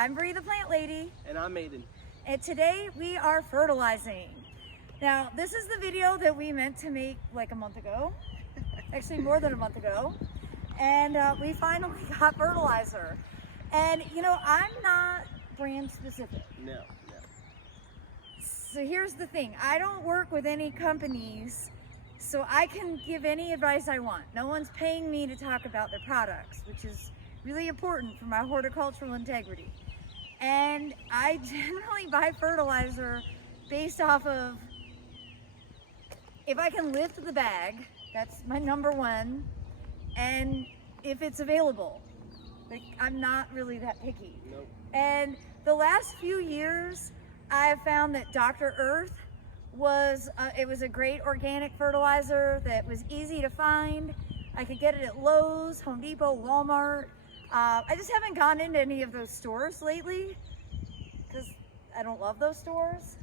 I'm Bree the Plant Lady. And I'm Aiden. And today we are fertilizing. Now, this is the video that we meant to make like a month ago. Actually, more than a month ago. And we finally got fertilizer. And you know, I'm not brand specific. No. So here's the thing. I don't work with any companies, so I can give any advice I want. No one's paying me to talk about their products, which is really important for my horticultural integrity. And I generally buy fertilizer based off of if I can lift the bag, that's my number one, and if it's available. Like, I'm not really that picky. Nope. And the last few years, I've found that Dr. Earth was a great organic fertilizer that was easy to find. I could get it at Lowe's, Home Depot, Walmart. I just haven't gone into any of those stores lately because I don't love those stores.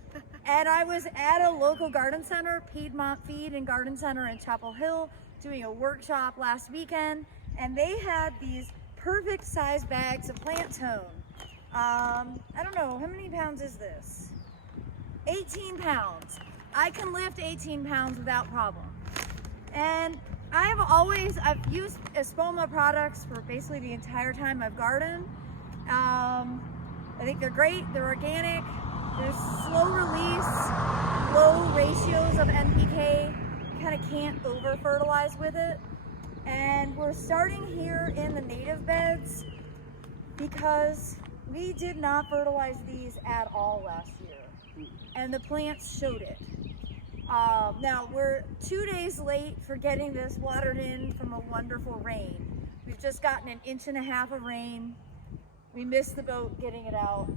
And I was at a local garden center, Piedmont Feed and Garden Center in Chapel Hill, doing a workshop last weekend, and they had these perfect size bags of plant tone. I don't know, how many pounds is this? 18 pounds. I can lift 18 pounds without problem. And I've used Espoma products for basically the entire time I've gardened. I think they're great, they're organic, they're slow release, low ratios of NPK. You kind of can't over fertilize with it. And we're starting here in the native beds because we did not fertilize these at all last year, and the plants showed it. Now we're 2 days late for getting this watered in from a wonderful rain. We've just gotten 1.5 inches of rain. We missed the boat getting it out,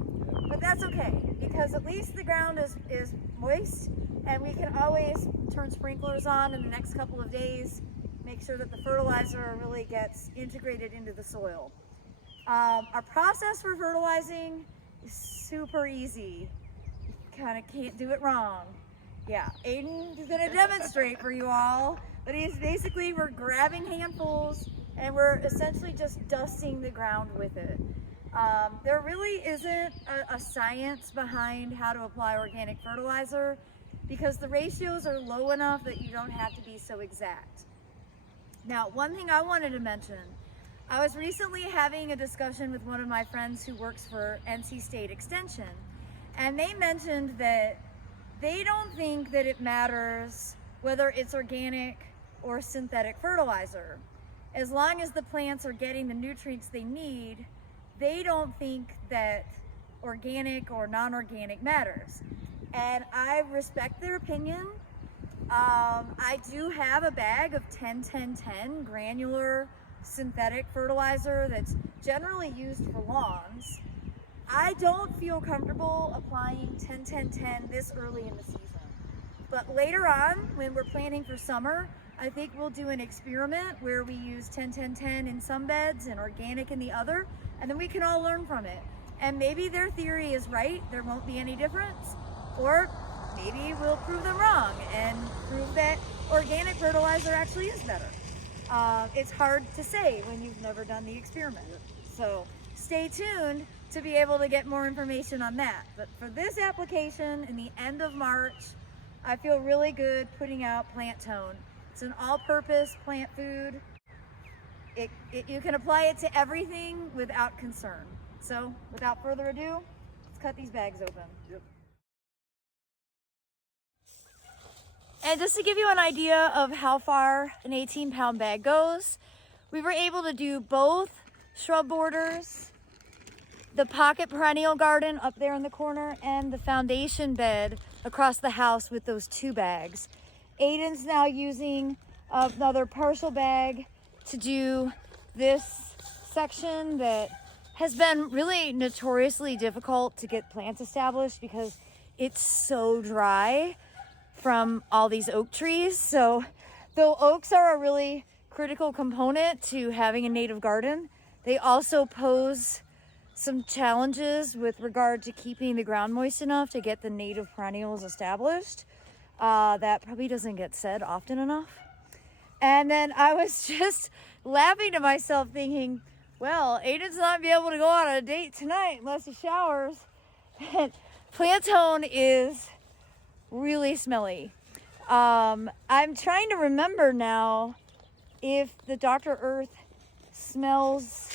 but that's okay because at least the ground is moist, and we can always turn sprinklers on in the next couple of days, make sure that the fertilizer really gets integrated into the soil. Our process for fertilizing is super easy. You kind of can't do it wrong. Yeah, Aiden is going to demonstrate for you all, but we're grabbing handfuls and we're essentially just dusting the ground with it. There really isn't a science behind how to apply organic fertilizer because the ratios are low enough that you don't have to be so exact. Now, one thing I wanted to mention, I was recently having a discussion with one of my friends who works for NC State Extension, and they mentioned that they don't think that it matters whether it's organic or synthetic fertilizer. As long as the plants are getting the nutrients they need, they don't think that organic or non-organic matters. And I respect their opinion. I do have a bag of 10-10-10 granular synthetic fertilizer that's generally used for lawns. I don't feel comfortable applying 10-10-10 this early in the season. But later on, when we're planning for summer, I think we'll do an experiment where we use 10-10-10 in some beds and organic in the other, and then we can all learn from it. And maybe their theory is right, there won't be any difference, or maybe we'll prove them wrong and prove that organic fertilizer actually is better. It's hard to say when you've never done the experiment. So stay tuned to be able to get more information on that. But for this application in the end of March, I feel really good putting out Plant Tone. It's an all-purpose plant food. You can apply it to everything without concern. So without further ado, let's cut these bags open. Yep. And just to give you an idea of how far an 18-pound bag goes, we were able to do both shrub borders, the pocket perennial garden up there in the corner, and the foundation bed across the house with those 2 bags. Aiden's now using another partial bag to do this section that has been really notoriously difficult to get plants established because it's so dry from all these oak trees. So though oaks are a really critical component to having a native garden, they also pose some challenges with regard to keeping the ground moist enough to get the native perennials established. That probably doesn't get said often enough. And then I was just laughing to myself thinking, Well, Aiden's not be able to go on a date tonight unless he showers. Plantone is really smelly. I'm trying to remember now if the Dr. Earth smells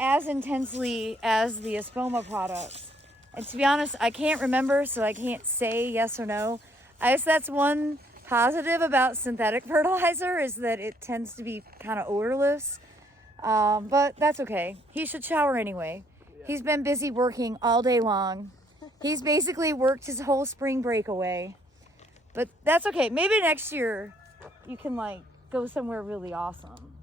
as intensely as the Espoma products. And to be honest, I can't remember, so I can't say yes or no. I guess that's one positive about synthetic fertilizer, is that it tends to be kind of odorless. But that's okay. He should shower anyway. Yeah. He's been busy working all day long. He's basically worked his whole spring break away. But that's okay. Maybe next year you can like go somewhere really awesome.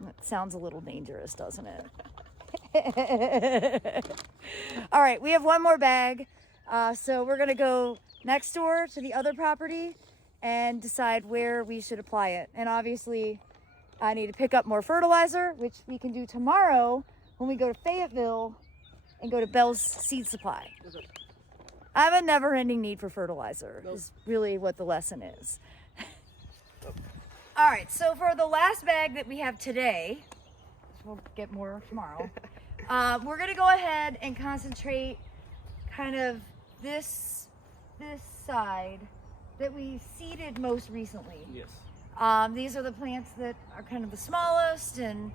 That sounds a little dangerous, doesn't it? All right, we have one more bag. So we're gonna go next door to the other property and decide where we should apply it. And obviously I need to pick up more fertilizer, which we can do tomorrow when we go to Fayetteville and go to Bell's Seed Supply. I have a never-ending need for fertilizer, is really what the lesson is. All right, so for the last bag that we have today, we'll get more tomorrow, we're gonna go ahead and concentrate kind of this side that we seeded most recently. Yes. These are the plants that are kind of the smallest and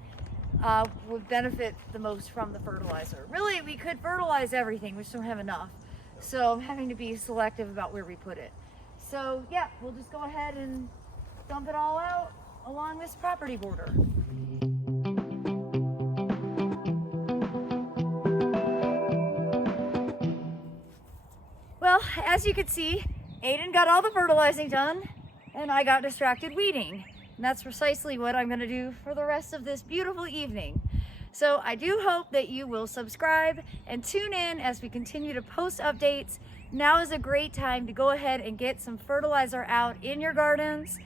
would benefit the most from the fertilizer. Really, we could fertilize everything, we just don't have enough. So I'm having to be selective about where we put it. So yeah, we'll just go ahead and dump it all out along this property border. Well, as you can see, Aiden got all the fertilizing done and I got distracted weeding. And that's precisely what I'm gonna do for the rest of this beautiful evening. So I do hope that you will subscribe and tune in as we continue to post updates. Now is a great time to go ahead and get some fertilizer out in your gardens.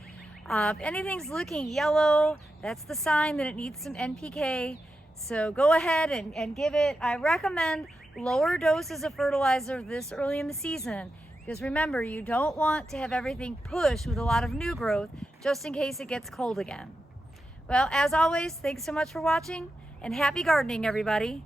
If anything's looking yellow, that's the sign that it needs some NPK. So go ahead and give it. I recommend lower doses of fertilizer this early in the season, because remember, you don't want to have everything pushed with a lot of new growth just in case it gets cold again. Well, as always, thanks so much for watching and happy gardening, everybody.